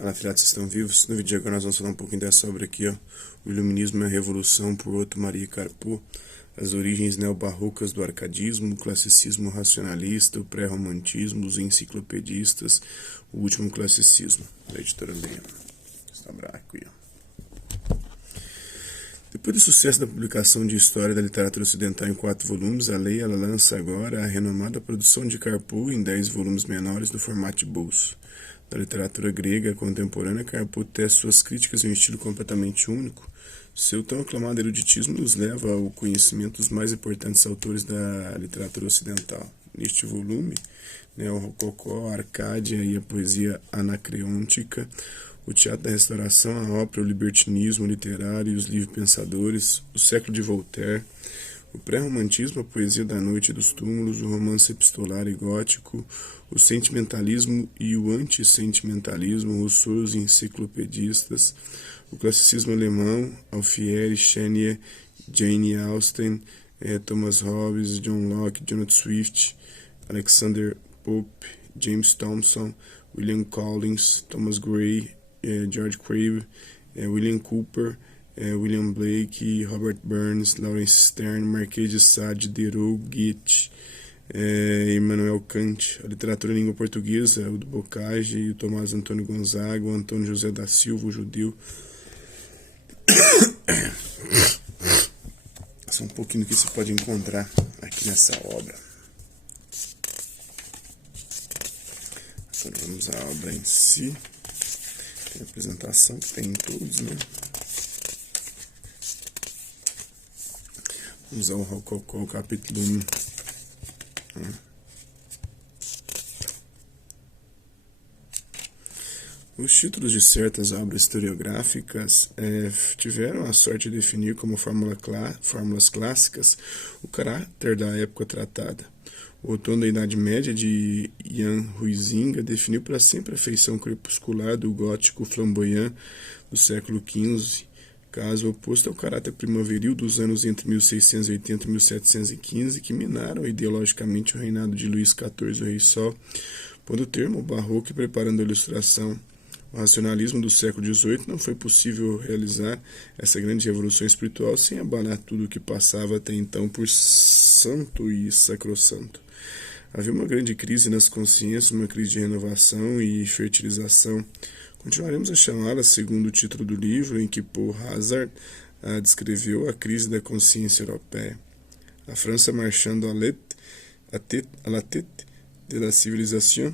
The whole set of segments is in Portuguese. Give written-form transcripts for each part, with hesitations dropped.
Fala, filhotes, vocês estão vivos? No vídeo de agora nós vamos falar um pouquinho dessa obra aqui, ó. O Iluminismo e a Revolução, por Otto Maria Carpo. As origens neobarrocas do arcadismo, o classicismo racionalista, o pré-romantismo, os enciclopedistas, o último classicismo. Da editora Leia. Está braco aí, ó. Depois do sucesso da publicação de História da Literatura Ocidental em 4 volumes, a Leia lança agora a renomada produção de Carpo em 10 volumes menores no formato de bolso. Da literatura grega contemporânea, Carpo tece suas críticas em um estilo completamente único. Seu tão aclamado eruditismo nos leva ao conhecimento dos mais importantes autores da literatura ocidental. Neste volume, o Rococó, a Arcádia e a poesia anacreôntica, o teatro da restauração, a ópera, o libertinismo literário e os livre-pensadores, o século de Voltaire, o pré-romantismo, a poesia da noite e dos túmulos, o romance epistolar e gótico, o sentimentalismo e o antissentimentalismo, os enciclopedistas, o classicismo alemão, Alfieri, Chenier, Jane Austen, Thomas Hobbes, John Locke, Jonathan Swift, Alexander Pope, James Thomson, William Collins, Thomas Gray, George Crabbe, William Cooper, William Blake, Robert Burns, Lawrence Stern, Marquês de Sade, Diderot, Goethe, Immanuel Kant, a literatura em língua portuguesa, o do Bocage, o Tomás Antônio Gonzaga, o Antônio José da Silva, o judeu. Esse é um pouquinho do que você pode encontrar aqui nessa obra. Agora vamos à obra em si. Tem a apresentação que tem em todos, né? Vamos ao Rococó, capítulo 1. Os títulos de certas obras historiográficas tiveram a sorte de definir como fórmulas clássicas o caráter da época tratada. O Outono da Idade Média, de Jan Huizinga, definiu para sempre a feição crepuscular do gótico flamboyant do século XV, caso oposto ao caráter primaveril dos anos entre 1680 e 1715, que minaram ideologicamente o reinado de Luís XIV, o Rei Sol, pondo termo ao barroco e preparando a Ilustração. O racionalismo do século XVIII não foi possível realizar essa grande revolução espiritual sem abalar tudo o que passava até então por santo e sacrossanto. Havia uma grande crise nas consciências, uma crise de renovação e fertilização. Continuaremos a chamá-la segundo o título do livro, em que Paul Hazard descreveu a crise da consciência europeia. A França marchando à la tête de la civilisation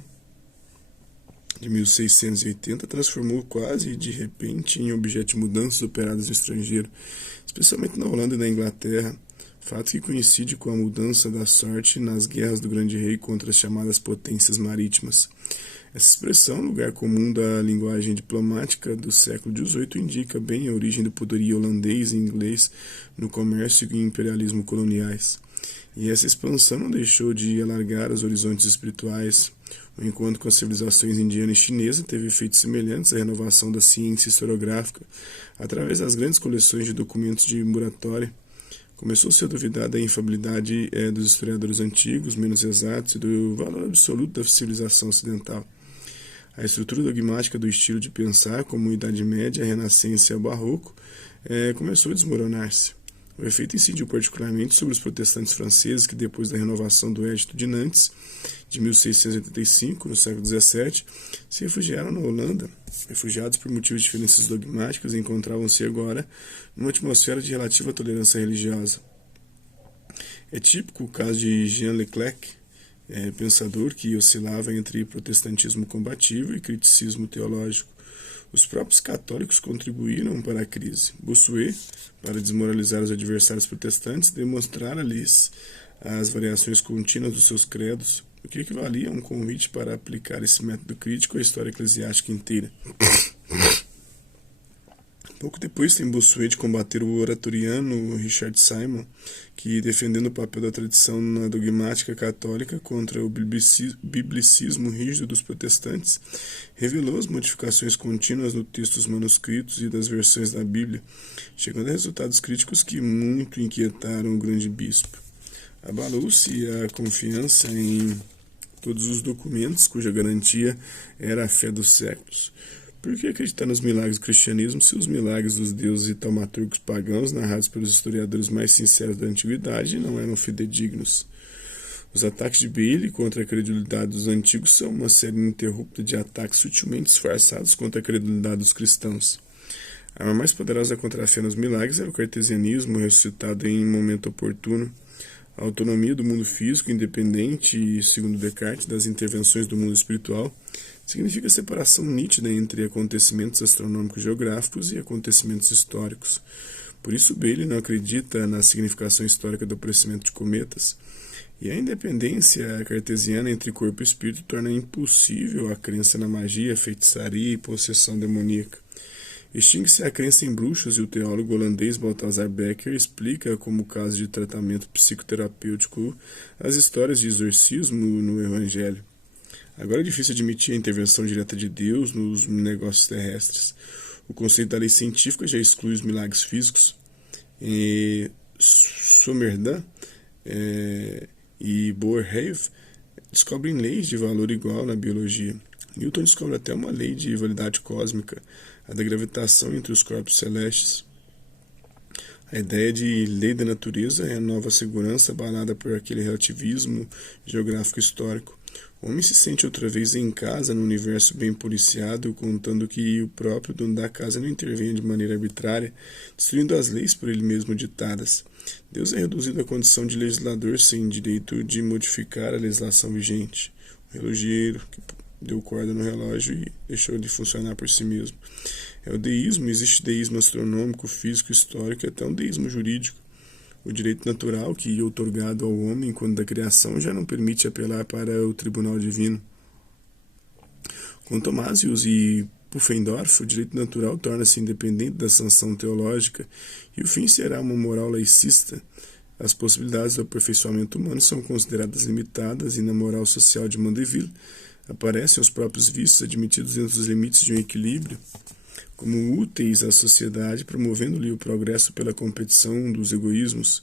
de 1680 transformou quase de repente em objeto de mudanças operadas no estrangeiro, especialmente na Holanda e na Inglaterra, fato que coincide com a mudança da sorte nas guerras do Grande Rei contra as chamadas potências marítimas. Essa expressão, lugar comum da linguagem diplomática do século XVIII, indica bem a origem do poderio holandês e inglês no comércio e imperialismo coloniais. E essa expansão não deixou de alargar os horizontes espirituais. O encontro com as civilizações indiana e chinesa teve efeitos semelhantes à renovação da ciência historiográfica através das grandes coleções de documentos de Muratori. Começou-se a duvidar da infalibilidade dos historiadores antigos, menos exatos, e do valor absoluto da civilização ocidental. A estrutura dogmática do estilo de pensar, como a Idade Média, a Renascença e o Barroco, começou a desmoronar-se. O efeito incidiu particularmente sobre os protestantes franceses que, depois da renovação do Edito de Nantes, de 1685, no século XVII, se refugiaram na Holanda. Refugiados por motivos de diferenças dogmáticas, encontravam-se agora numa atmosfera de relativa tolerância religiosa. É típico o caso de Jean Leclerc, pensador que oscilava entre protestantismo combativo e criticismo teológico. Os próprios católicos contribuíram para a crise. Bossuet, para desmoralizar os adversários protestantes, demonstrara-lhes as variações contínuas dos seus credos, o que equivalia a um convite para aplicar esse método crítico à história eclesiástica inteira. Pouco depois tem Bossuet de combater o oratoriano Richard Simon, que, defendendo o papel da tradição na dogmática católica contra o biblicismo rígido dos protestantes, revelou as modificações contínuas no texto dos manuscritos e das versões da Bíblia, chegando a resultados críticos que muito inquietaram o grande bispo. Abalou-se a confiança em todos os documentos cuja garantia era a fé dos séculos. Por que acreditar nos milagres do cristianismo se os milagres dos deuses e taumaturgos pagãos, narrados pelos historiadores mais sinceros da antiguidade, não eram fidedignos? Os ataques de Bailey contra a credulidade dos antigos são uma série ininterrupta de ataques sutilmente disfarçados contra a credulidade dos cristãos. A arma mais poderosa contra a fé nos milagres era o cartesianismo, ressuscitado em momento oportuno. A autonomia do mundo físico, independente, segundo Descartes, das intervenções do mundo espiritual, significa separação nítida entre acontecimentos astronômicos geográficos e acontecimentos históricos. Por isso, Bailey não acredita na significação histórica do aparecimento de cometas, e a independência cartesiana entre corpo e espírito torna impossível a crença na magia, feitiçaria e possessão demoníaca. Extingue-se a crença em bruxas e o teólogo holandês Balthasar Bekker explica como caso de tratamento psicoterapêutico as histórias de exorcismo no Evangelho. Agora é difícil admitir a intervenção direta de Deus nos negócios terrestres. O conceito da lei científica já exclui os milagres físicos. Sommerdan e Boerhaave descobrem leis de valor igual na biologia. Newton descobre até uma lei de validade cósmica, a da gravitação entre os corpos celestes. A ideia de lei da natureza é a nova segurança abalada por aquele relativismo geográfico histórico. O homem se sente outra vez em casa no universo bem policiado, contando que o próprio dono da casa não intervenha de maneira arbitrária, destruindo as leis por ele mesmo ditadas. Deus é reduzido à condição de legislador sem direito de modificar a legislação vigente. O relojeiro que deu corda no relógio e deixou de funcionar por si mesmo. É o deísmo, existe deísmo astronômico, físico, histórico e até um deísmo jurídico. O direito natural que é outorgado ao homem quando da criação já não permite apelar para o tribunal divino. Com Thomasius e Pufendorf, o direito natural torna-se independente da sanção teológica e o fim será uma moral laicista. As possibilidades do aperfeiçoamento humano são consideradas limitadas e na moral social de Mandeville aparecem os próprios vícios admitidos dentro dos limites de um equilíbrio, como úteis à sociedade, promovendo-lhe o progresso pela competição dos egoísmos.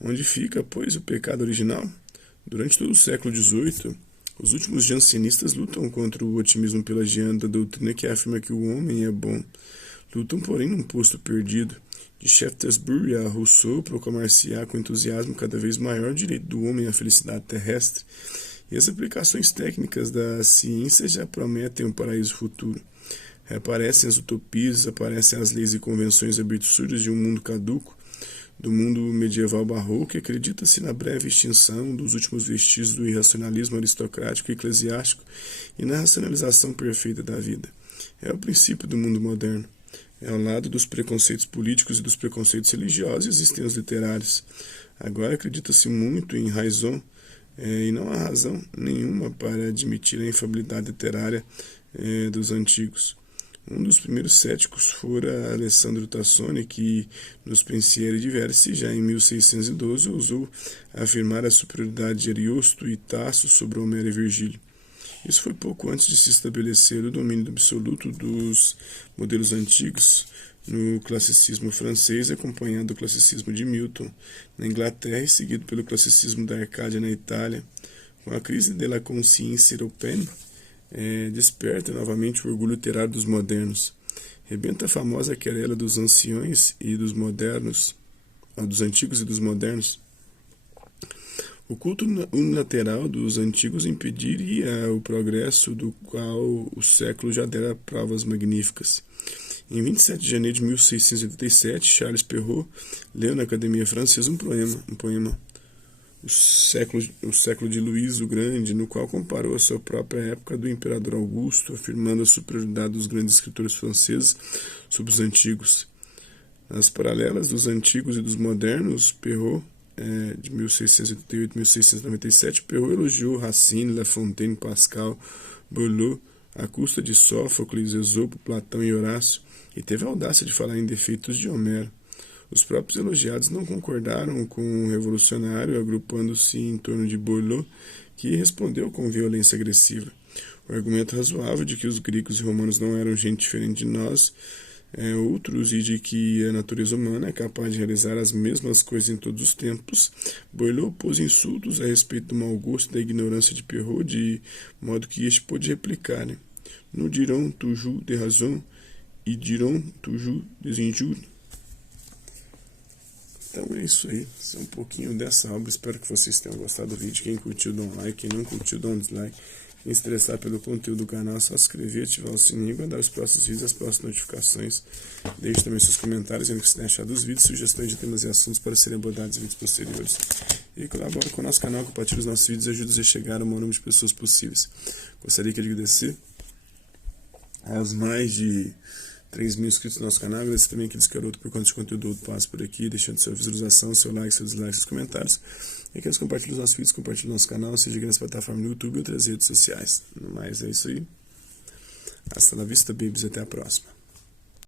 Onde fica, pois, o pecado original? Durante todo o século XVIII, os últimos jansenistas lutam contra o otimismo pelagiano da doutrina que afirma que o homem é bom. Lutam, porém, num posto perdido. De Shaftesbury a Rousseau proclamar-se-á com entusiasmo cada vez maior o direito do homem à felicidade terrestre, e as aplicações técnicas da ciência já prometem um paraíso futuro. Reaparecem as utopias, aparecem as leis e convenções absurdas de um mundo caduco, do mundo medieval barroco, que acredita-se na breve extinção dos últimos vestígios do irracionalismo aristocrático e eclesiástico e na racionalização perfeita da vida. É o princípio do mundo moderno. É ao lado dos preconceitos políticos e dos preconceitos religiosos existem os literários. Agora acredita-se muito em Raison, e não há razão nenhuma para admitir a infalibilidade literária dos antigos. Um dos primeiros céticos fora Alessandro Tassoni, que nos Pensieri di Versi, já em 1612, ousou afirmar a superioridade de Ariosto e Tasso sobre Homero e Virgílio. Isso foi pouco antes de se estabelecer o domínio absoluto dos modelos antigos no classicismo francês, acompanhado do classicismo de Milton na Inglaterra e seguido pelo classicismo da Arcádia na Itália. Com a crise de la consciência européenne, desperta novamente o orgulho literário dos modernos. Rebenta a famosa querela dos anciões e dos modernos, dos antigos e dos modernos. O culto unilateral dos antigos impediria o progresso do qual o século já dera provas magníficas. Em 27 de janeiro de 1687, Charles Perrault leu na Academia Francesa um poema, o século de Luís o Grande, no qual comparou a sua própria época do imperador Augusto, afirmando a superioridade dos grandes escritores franceses sobre os antigos. Nas paralelas dos antigos e dos modernos, Perrault, de 1688 a 1697, Perrault elogiou Racine, La Fontaine, Pascal, Boileau, à custa de Sófocles, Esopo, Platão e Horácio, e teve a audácia de falar em defeitos de Homero. Os próprios elogiados não concordaram com o revolucionário, agrupando-se em torno de Boileau, que respondeu com violência agressiva. O argumento razoável de que os gregos e romanos não eram gente diferente de nós, outros, e de que a natureza humana é capaz de realizar as mesmas coisas em todos os tempos, Boileau pôs insultos a respeito do mau gosto e da ignorância de Perrault, de modo que este pôde replicar. Nous dirons toujours des raisons e diront toujours des injures. Então é isso aí, isso é um pouquinho dessa obra. Espero que vocês tenham gostado do vídeo. Quem curtiu, dá um like. Quem não curtiu, dá um dislike. Quem se interessar pelo conteúdo do canal, é só se inscrever, ativar o sininho, guardar os próximos vídeos, as próximas notificações. Deixe também seus comentários, vendo o que você tem achado dos vídeos, sugestões de temas e assuntos para serem abordados em vídeos posteriores. E colabore com o nosso canal, compartilhe os nossos vídeos e ajude a chegar ao maior número de pessoas possíveis. Gostaria de agradecer aos mais de 3.000 inscritos no nosso canal. Agradeço também aqueles garotos por conta de conteúdo passa por aqui, deixando sua visualização, seu like, seu dislike, seus comentários. E aqueles que compartilham os nossos vídeos, compartilhem o nosso canal, seja aqui nas plataformas no YouTube e outras redes sociais. No mais, é isso aí. Hasta la vista, babies, até a próxima.